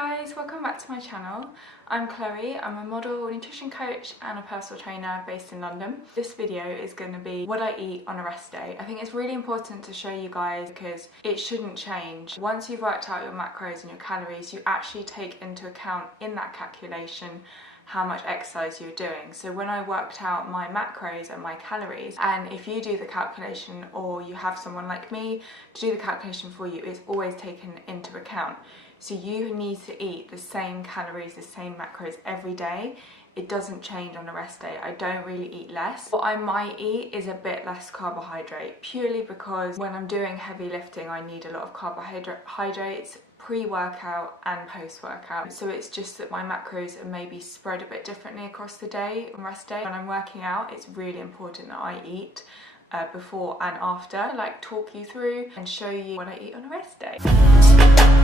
guys, welcome back to my channel. I'm Chloe, I'm a model, nutrition coach and a personal trainer based in London. This video is going to be what I eat on a rest day. I think it's really important to show you guys because it shouldn't change. Once you've worked out your macros and your calories, you actually take into account in that calculation how much exercise you're doing. So when I worked out my macros and my calories, and if you do the calculation or you have someone like me to do the calculation for you, it's always taken into account. So you need to eat the same calories, the same macros every day. It doesn't change on a rest day. I don't really eat less. What I might eat is a bit less carbohydrate, purely because when I'm doing heavy lifting, I need a lot of carbohydrates pre-workout and post-workout. So it's just that my macros are maybe spread a bit differently across the day on rest day. When I'm working out, it's really important that I eat before and after. I like talk you through and show you what I eat on a rest day.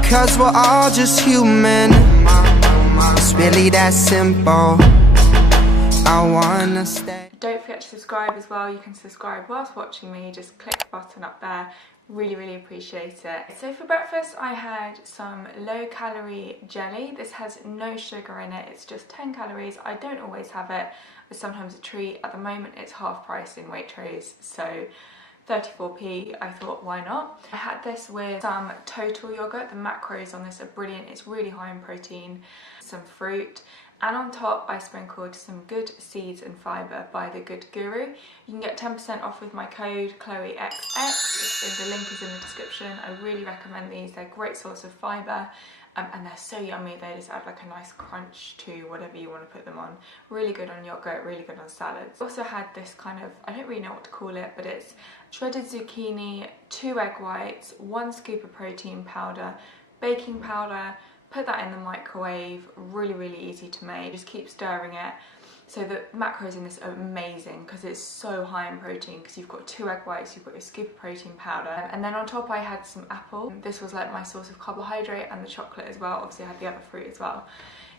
'Cause we're all just human. It's really that simple. I wanna stay. Don't forget to subscribe as well. You can subscribe whilst watching me. Just click the button up there. Really appreciate it. So for breakfast I had some low calorie jelly. This has no sugar in it. It's just 10 calories. I don't always have it. It's sometimes a treat. At the moment it's half price in Waitrose, so 34p. I thought, why not? I had this with some total yogurt. The macros on this are brilliant. It's really high in protein, some fruit, and on top I sprinkled some good seeds and fibre by the Good Guru. You can get 10% off with my code chloetmodel. The link is in the description. I really recommend these. They're a great source of fibre. And they're so yummy. They just add like a nice crunch to whatever you want to put them on. Really good on yogurt, really good on salads. Also had this kind of, I don't really know what to call it, but it's shredded zucchini, 2 egg whites, 1 scoop of protein powder, baking powder. Put that in the microwave. Really easy to make. Just keep stirring it. So the macros in this are amazing because it's so high in protein, because you've got 2 egg whites, you've got your scoop of protein powder, and then on top I had some apple. This was like my source of carbohydrate, and the chocolate as well. Obviously I had the other fruit as well.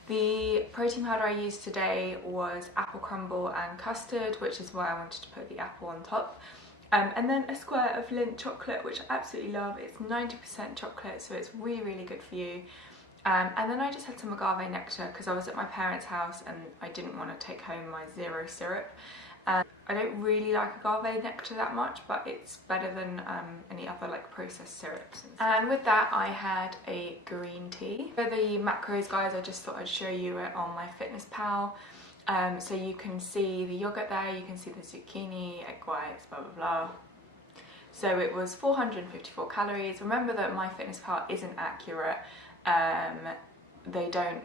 The protein powder I used today was apple crumble and custard, which is why I wanted to put the apple on top. And then a square of Lindt chocolate, which I absolutely love. It's 90% chocolate, so it's really good for you. And then I just had some agave nectar because I was at my parents' house and I didn't want to take home my zero syrup. I don't really like agave nectar that much, but it's better than any other like processed syrups. And with that I had a green tea. For the macros, guys, I just thought I'd show you it on my Fitness Pal. So you can see the yogurt there, you can see the zucchini, egg whites, blah blah blah. So it was 454 calories. Remember that my Fitness Pal isn't accurate. They don't,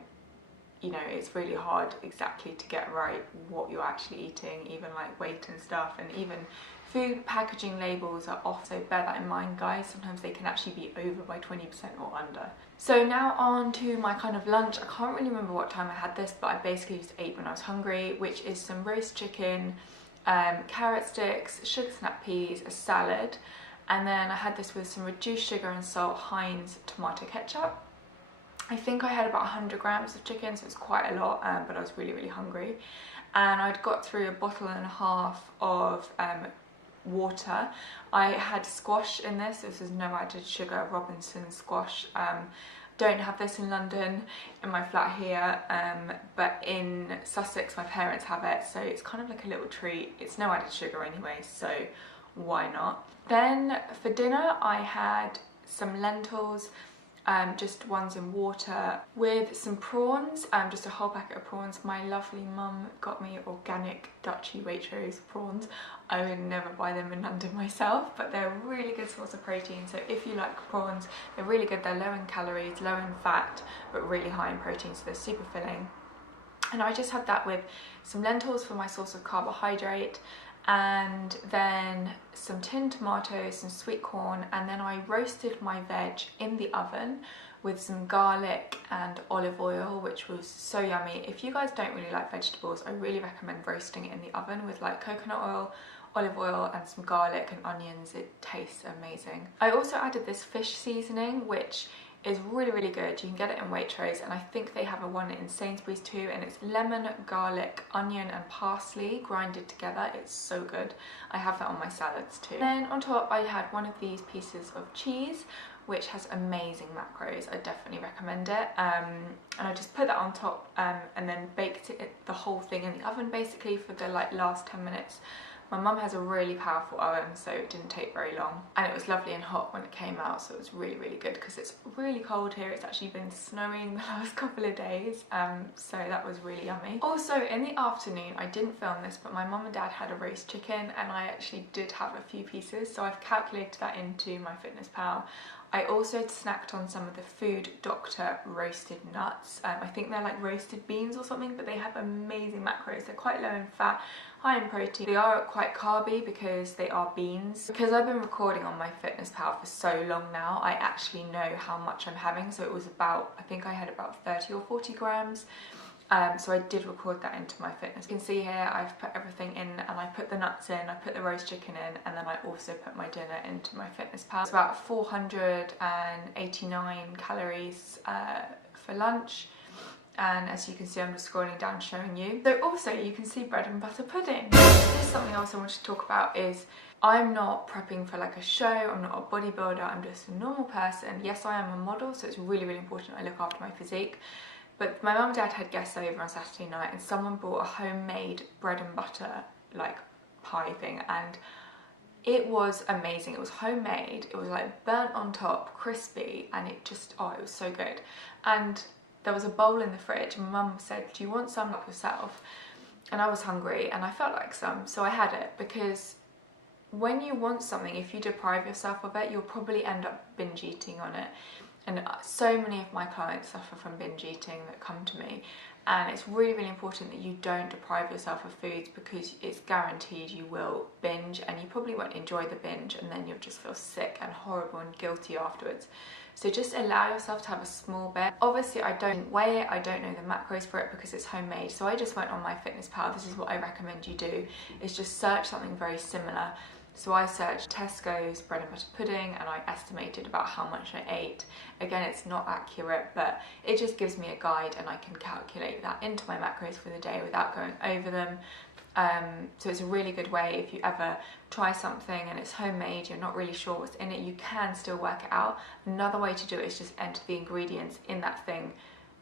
you know, it's really hard exactly to get right what you're actually eating, even like weight and stuff, and even food packaging labels are off, so bear that in mind, guys. Sometimes they can actually be over by 20% or under. So now on to my kind of lunch. I can't really remember what time I had this, but I basically just ate when I was hungry, which is some roast chicken, carrot sticks, sugar snap peas, a salad, and then I had this with some reduced sugar and salt Heinz tomato ketchup. I think I had about 100 grams of chicken, so it's quite a lot, but I was really hungry. And I'd got through a bottle and a half of water. I had squash in this. This is no added sugar, Robinson squash. Don't have this in London, in my flat here, but in Sussex my parents have it, so it's kind of like a little treat. It's no added sugar anyway, so why not? Then for dinner I had some lentils, just ones in water, with some prawns, just a whole packet of prawns. My lovely mum got me organic Dutchy Waitrose prawns. I would never buy them in London myself, but they're a really good source of protein. So if you like prawns, they're really good. They're low in calories, low in fat, but really high in protein, so they're super filling. And I just had that with some lentils for my source of carbohydrate, and then some tinned tomatoes, some sweet corn, and then I roasted my veg in the oven with some garlic and olive oil, which was so yummy. If you guys don't really like vegetables, I really recommend roasting it in the oven with like coconut oil, olive oil and some garlic and onions. It tastes amazing. I also added this fish seasoning, which is really, really good. You can get it in Waitrose, and I think they have a one in Sainsbury's too, and it's lemon, garlic, onion and parsley grinded together. It's so good. I have that on my salads too. Then on top I had one of these pieces of cheese, which has amazing macros. I definitely recommend it. And I just put that on top and then baked the whole thing in the oven basically for the last 10 minutes. My mum has a really powerful oven, so it didn't take very long, and it was lovely and hot when it came out, so it was really, really good because it's really cold here. It's actually been snowing the last couple of days, so that was really yummy. Also in the afternoon, I didn't film this, but my mum and dad had a roast chicken, and I actually did have a few pieces, so I've calculated that into my MyFitnessPal. I also snacked on some of the Food Doctor roasted nuts. I think they're like roasted beans or something, but they have amazing macros. They're quite low in fat, high in protein. They are quite carby because they are beans. Because I've been recording on MyFitnessPal for so long now, I actually know how much I'm having. So it was about, I think I had about 30 or 40 grams. So I did record that into MyFitness. You can see here I've put everything in, and I put the nuts in, I put the roast chicken in, and then I also put my dinner into MyFitnessPal. It's about 489 calories for lunch. And as you can see, I'm just scrolling down showing you. So also you can see bread and butter pudding. This is something else I want to talk about. Is I'm not prepping for like a show, I'm not a bodybuilder, I'm just a normal person. Yes, I am a model, so it's really, really important I look after my physique. But my mum and dad had guests over on Saturday night, and someone brought a homemade bread and butter like pie thing, and it was amazing. It was homemade, it was like burnt on top, crispy, and it just, oh, it was so good. And there was a bowl in the fridge, and my mum said, do you want some up yourself? And I was hungry and I felt like some, so I had it, because when you want something, if you deprive yourself of it, you'll probably end up binge eating on it. And so many of my clients suffer from binge eating that come to me, and it's really, really important that you don't deprive yourself of foods, because it's guaranteed you will binge, and you probably won't enjoy the binge, and then you'll just feel sick and horrible and guilty afterwards. So just allow yourself to have a small bit. Obviously I don't weigh it, I don't know the macros for it because it's homemade, so I just went on MyFitnessPal. This is what I recommend you do, is just search something very similar. So I searched Tesco's bread and butter pudding, and I estimated about how much I ate. Again, it's not accurate, but it just gives me a guide, and I can calculate that into my macros for the day without going over them. So it's a really good way if you ever try something and it's homemade, you're not really sure what's in it, you can still work it out. Another way to do it is just enter the ingredients in that thing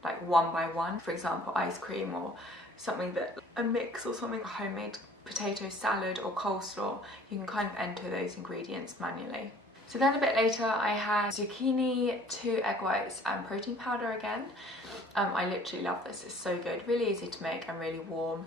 like one by one. For example, ice cream or something that, a mix or something, a homemade potato salad or coleslaw, you can kind of enter those ingredients manually. So then a bit later I had zucchini, 2 egg whites and protein powder again. I literally love this, it's so good, really easy to make and really warm.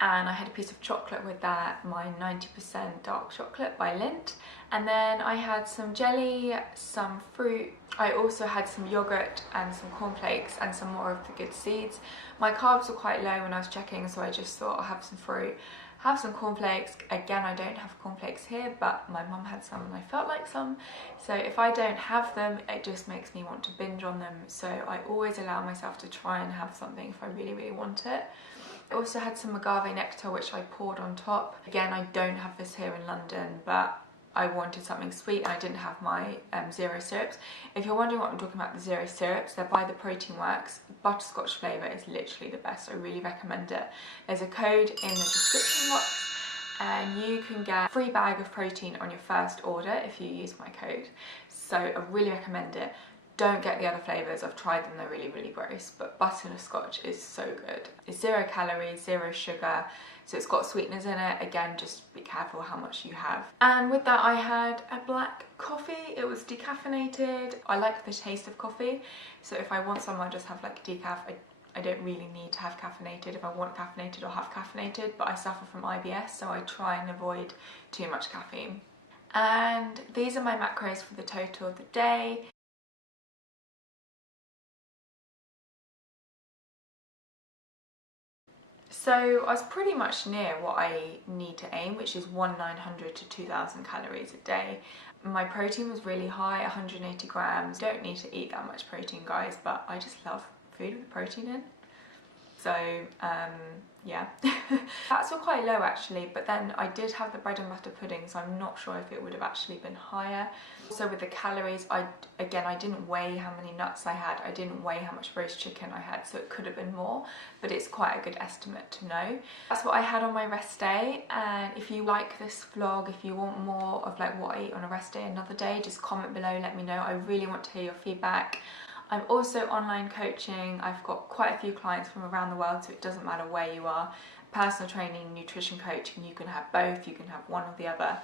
And I had a piece of chocolate with that, my 90% dark chocolate by Lindt. And then I had some jelly, some fruit. I also had some yogurt and some cornflakes and some more of the good seeds. My carbs were quite low when I was checking, so I just thought I'll have some fruit, have some cornflakes. Again, I don't have cornflakes here, but my mum had some and I felt like some. So if I don't have them, it just makes me want to binge on them. So I always allow myself to try and have something if I really, really want it. I also had some agave nectar, which I poured on top. Again, I don't have this here in London, but I wanted something sweet and I didn't have my zero syrups. If you're wondering what I'm talking about, the zero syrups, they're by the Protein Works. Butterscotch flavour is literally the best, I really recommend it. There's a code in the description box and you can get a free bag of protein on your first order if you use my code. So I really recommend it. Don't get the other flavours, I've tried them, they're really, really gross, but butterscotch is so good. It's 0 calories, 0 sugar, so it's got sweeteners in it. Again, just be careful how much you have. And with that I had a black coffee, it was decaffeinated. I like the taste of coffee, so if I want some I'll just have like decaf. I don't really need to have caffeinated. If I want caffeinated, I'll have caffeinated, but I suffer from IBS, so I try and avoid too much caffeine. And these are my macros for the total of the day. So I was pretty much near what I need to aim, which is 1,900 to 2,000 calories a day. My protein was really high, 180 grams. Don't need to eat that much protein, guys, but I just love food with protein in. So yeah, that's all quite low actually, but then I did have the bread and butter pudding, so I'm not sure if it would have actually been higher. Also with the calories, I didn't weigh how many nuts I had, I didn't weigh how much roast chicken I had, so it could have been more, but it's quite a good estimate to know. That's what I had on my rest day, and if you like this vlog, if you want more of like what I eat on a rest day another day, just comment below, let me know. I really want to hear your feedback. I'm also online coaching. I've got quite a few clients from around the world, so it doesn't matter where you are. Personal training, nutrition coaching, you can have both, you can have one or the other.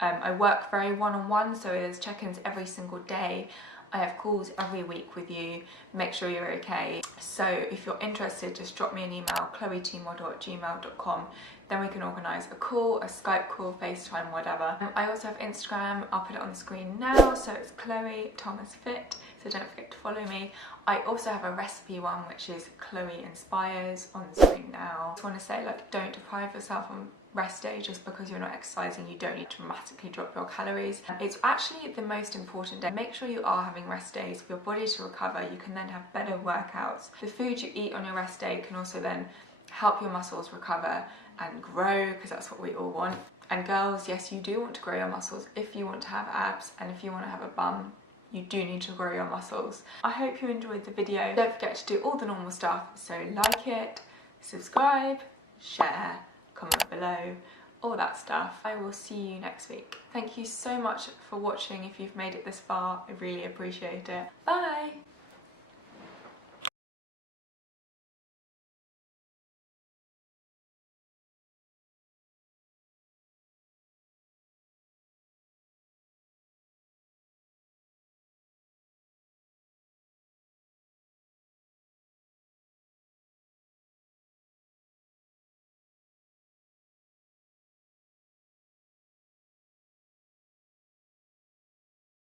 I work very one-on-one, so there's check-ins every single day. I have calls every week with you, make sure you're okay. So if you're interested, just drop me an email, chloetmodel@gmail.com. Then we can organise a call, a Skype call, FaceTime, whatever. I also have Instagram, I'll put it on the screen now, so it's Chloe Thomas Fit, so don't forget to follow me. I also have a recipe one, which is Chloe Inspires, on the screen now. I just want to say, like, don't deprive yourself on rest day just because you're not exercising. You don't need to dramatically drop your calories. It's actually the most important day. Make sure you are having rest days for your body to recover. You can then have better workouts. The food you eat on your rest day can also then help your muscles recover and grow, because that's what we all want. And girls, yes, you do want to grow your muscles if you want to have abs, and if you want to have a bum, you do need to grow your muscles. I hope you enjoyed the video. Don't forget to do all the normal stuff, so like it, subscribe, share, comment below, all that stuff. I will see you next week. Thank you so much for watching. If you've made it this far, I really appreciate it. Bye!